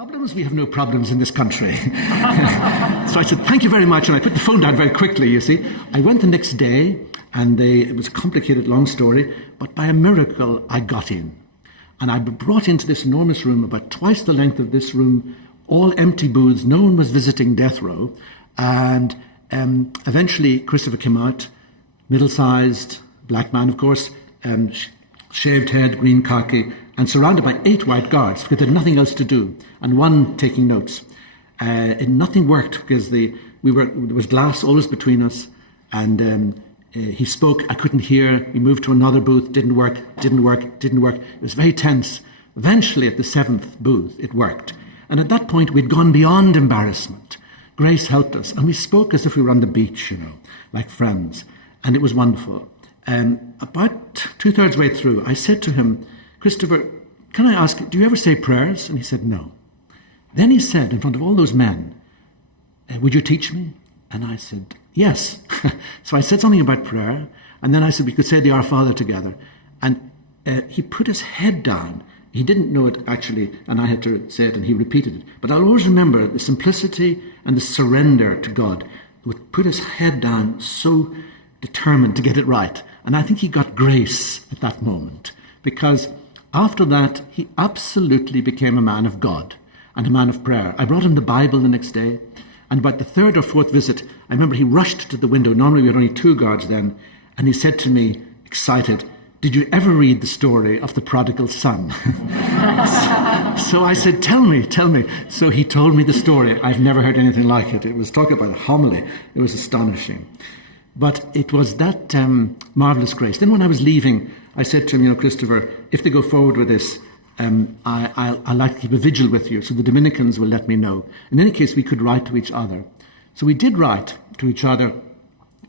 Problems? We have no problems in this country. So I said, thank you very much. And I put the phone down very quickly, you see. I went the next day, and it was a complicated, long story, but by a miracle, I got in. And I was brought into this enormous room, about twice the length of this room, all empty booths. No one was visiting death row. And eventually, Christopher came out, middle-sized, black man, of course, shaved head, green khaki, and surrounded by 8 white guards because they had nothing else to do, and one taking notes. And nothing worked because there was glass always between us, and he spoke, I couldn't hear. We moved to another booth, didn't work. It was very tense. Eventually, at the 7th booth, it worked. And at that point, we'd gone beyond embarrassment. Grace helped us, and we spoke as if we were on the beach, like friends, and it was wonderful. About 2/3 way through, I said to him, Christopher, can I ask, do you ever say prayers? And he said, no. Then he said, in front of all those men, would you teach me? And I said, yes. So I said something about prayer, and then I said we could say the Our Father together. And he put his head down. He didn't know it actually, and I had to say it, and he repeated it. But I'll always remember the simplicity and the surrender to God. He would put his head down, so determined to get it right. And I think he got grace at that moment, because after that, he absolutely became a man of God and a man of prayer. I brought him the Bible the next day, and about the 3rd or 4th visit, I remember he rushed to the window. Normally we had only 2 guards then, and he said to me, excited, did you ever read the story of the prodigal son? So I said, tell me. So he told me the story. I've never heard anything like it. It was talking about a homily. It was astonishing. But it was that marvellous grace. Then when I was leaving, I said to him, Christopher, if they go forward with this, I'd like to keep a vigil with you, so the Dominicans will let me know. In any case, we could write to each other. So we did write to each other.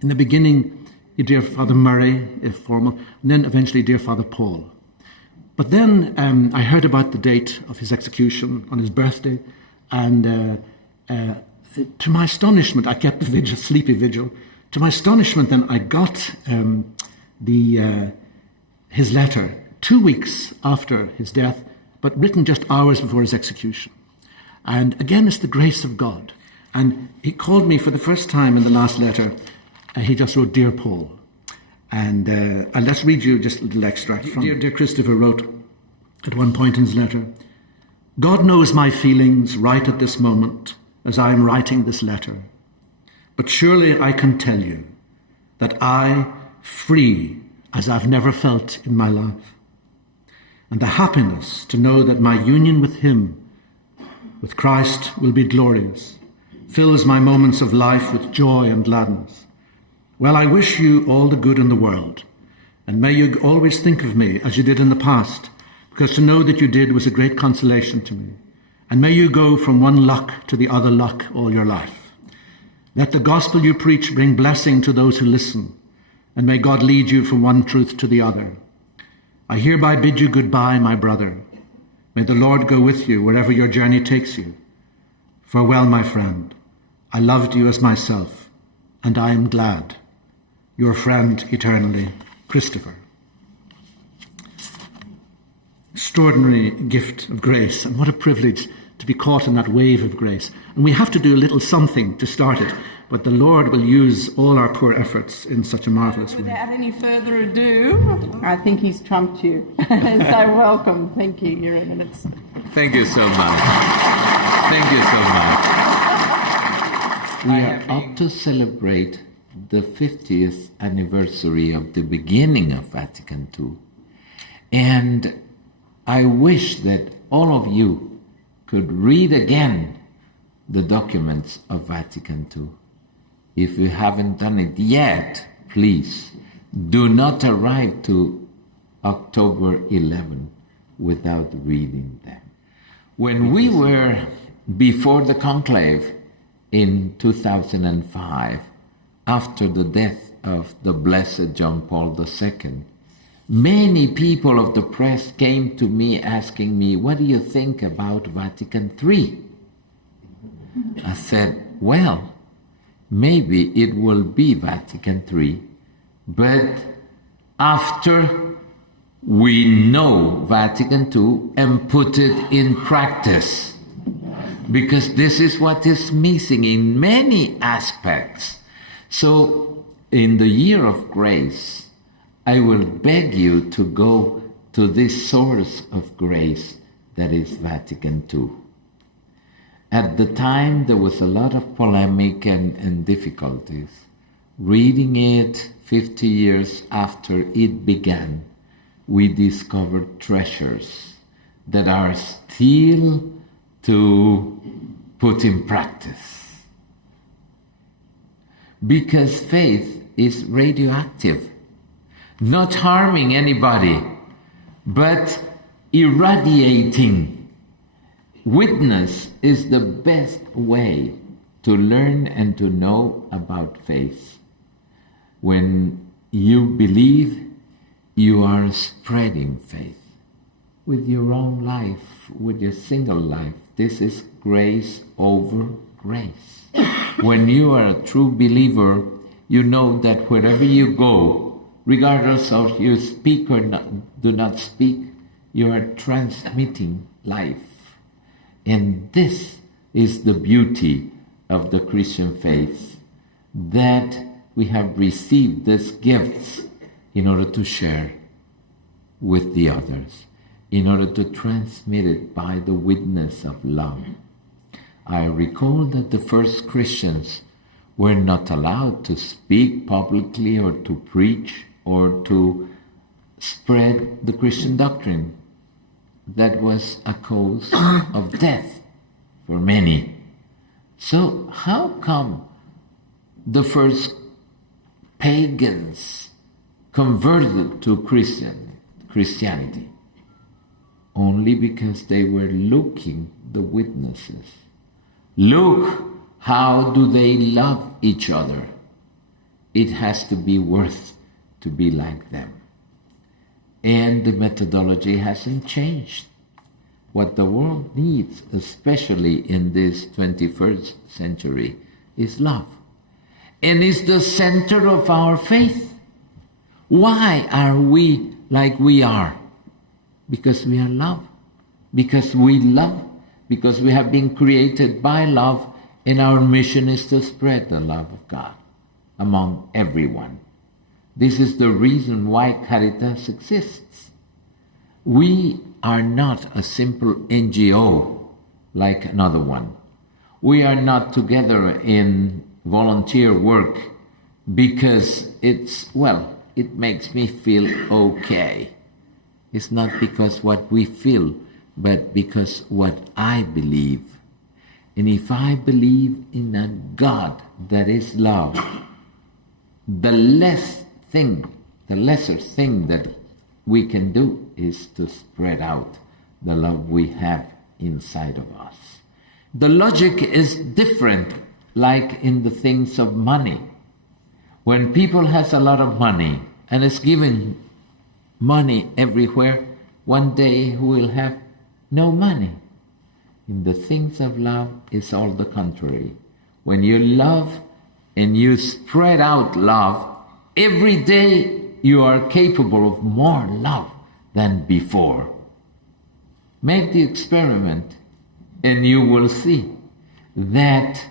In the beginning, Dear Father Murray, if formal, and then eventually Dear Father Paul. But then I heard about the date of his execution on his birthday, and to my astonishment, I kept the vigil, sleepy vigil. To my astonishment, then I got his letter 2 weeks after his death, but written just hours before his execution. And again, it's the grace of God. And he called me for the first time in the last letter. He just wrote, Dear Paul. And let's read you just a little extract from Dear Christopher wrote at one point in his letter, God knows my feelings right at this moment as I am writing this letter. But surely I can tell you that I, free as I've never felt in my life, and the happiness to know that my union with him, with Christ, will be glorious, fills my moments of life with joy and gladness. Well, I wish you all the good in the world, and may you always think of me as you did in the past, because to know that you did was a great consolation to me. And may you go from one luck to the other luck all your life. Let the gospel you preach bring blessing to those who listen, and may God lead you from one truth to the other. I hereby bid you goodbye, my brother. May the Lord go with you wherever your journey takes you. Farewell, my friend. I loved you as myself, and I am glad. Your friend eternally, Christopher. Extraordinary gift of grace, and what a privilege to be caught in that wave of grace. And we have to do a little something to start it, but the Lord will use all our poor efforts in such a marvellous way. Without any further ado, I think he's trumped you. So welcome. Thank you, Your Eminence. Thank you so much. Thank you so much. We are up to celebrate the 50th anniversary of the beginning of Vatican II. And I wish that all of you could read again the documents of Vatican II. If you haven't done it yet, please do not arrive to October 11 without reading them. When we were before the conclave in 2005, after the death of the Blessed John Paul II, many people of the press came to me asking me, what do you think about Vatican III? I said, well, maybe it will be Vatican III, but after we know Vatican II and put it in practice. because this is what is missing in many aspects. So, in the year of grace, I will beg you to go to this source of grace that is Vatican II. At the time, there was a lot of polemic and difficulties. Reading it 50 years after it began, we discovered treasures that are still to put in practice. Because faith is radioactive, not harming anybody, but irradiating. Witness is the best way to learn and to know about faith. When you believe, you are spreading faith with your own life, with your single life. This is grace over grace. When you are a true believer, you know that wherever you go, regardless of you speak or do not speak, you are transmitting life. And this is the beauty of the Christian faith, that we have received these gifts in order to share with the others, in order to transmit it by the witness of love. I recall that the first Christians were not allowed to speak publicly or to preach or to spread the Christian doctrine. That was a cause of death for many. So how come the first pagans converted to Christianity? Only because they were looking the witnesses. Look, how do they love each other? It has to be worth to be like them. And the methodology hasn't changed. What the world needs, especially in this 21st century, is love. And it's the center of our faith. Why are we like we are? Because we are love. Because we love. Because we have been created by love, and our mission is to spread the love of God among everyone. This is the reason why Caritas exists. We are not a simple NGO like another one. We are not together in volunteer work because it makes me feel okay. It's not because what we feel, but because what I believe. And if I believe in a God that is love, the lesser thing that we can do is to spread out the love we have inside of us. The logic is different, like in the things of money. When people has a lot of money and is given money everywhere, one day who will have no money. In the things of love, it's all the contrary. When you love and you spread out love, every day you are capable of more love than before. Make the experiment and you will see that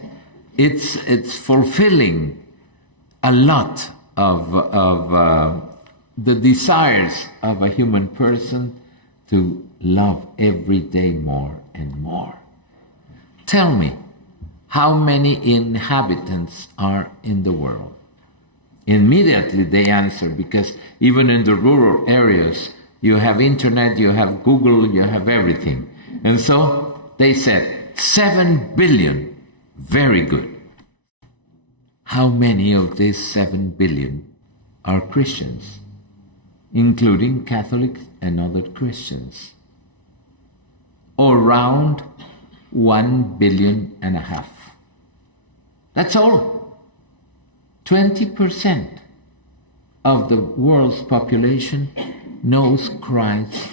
it's fulfilling a lot of the desires of a human person to love every day more and more. Tell me, how many inhabitants are in the world? Immediately they answer, because even in the rural areas, you have internet, you have Google, you have everything. And so they said, 7 billion, very good. How many of these 7 billion are Christians, including Catholics and other Christians? Around 1.5 billion. That's all. 20% of the world's population knows Christ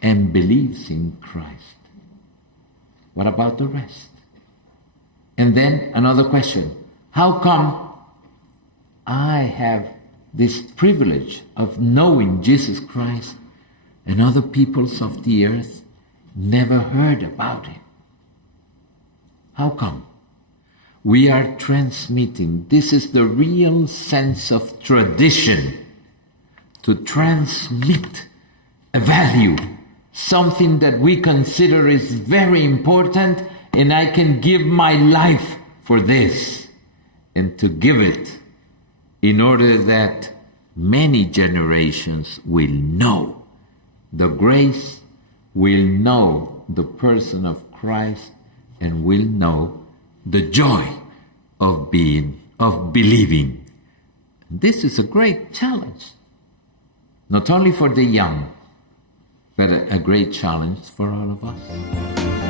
and believes in Christ. What about the rest? And then another question. How come I have this privilege of knowing Jesus Christ and other peoples of the earth never heard about him? How come? We are transmitting. This is the real sense of tradition. To transmit a value, something that we consider is very important, and I can give my life for this, and to give it in order that many generations will know the grace, will know the person of Christ, and will know the joy of believing. This is a great challenge, not only for the young, but a great challenge for all of us.